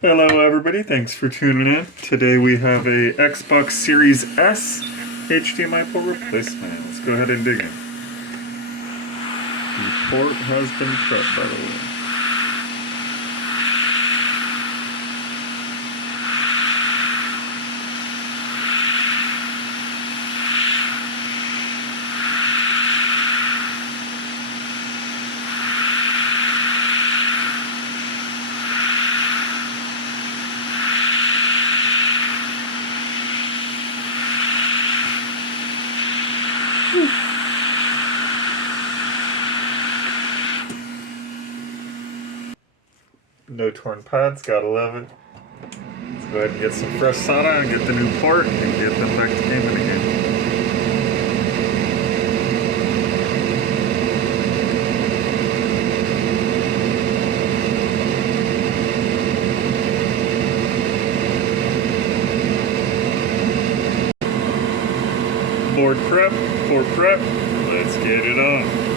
Hello everybody, thanks for tuning in. Today we have a Xbox Series S HDMI port replacement. Let's go ahead and dig in. The port has been prepped, by the way. No torn pads, gotta love it. Let's go ahead and get some fresh solder and get the new port and get them back to gaming again. Board prep, port prep, let's get it on.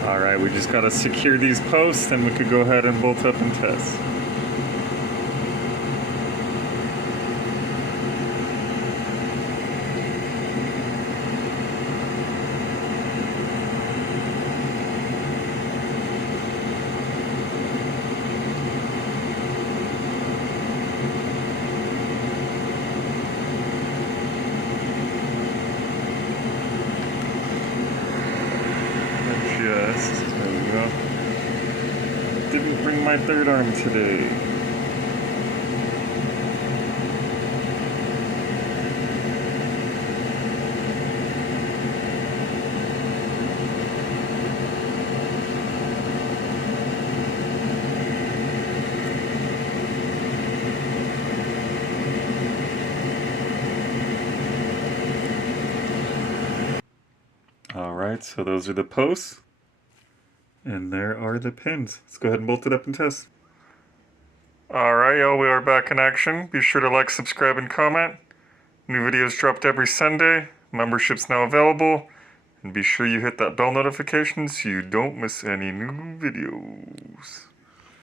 Alright, we just gotta secure these posts and we could go ahead and bolt up and test. There we go. Didn't bring my third arm today. Alright, so those are the posts. And there are the pins. Let's go ahead and bolt it up and test. Alright, y'all, we are back in action. Be sure to like, subscribe, and comment. New videos dropped every Sunday. Membership's now available. And be sure you hit that bell notification so you don't miss any new videos.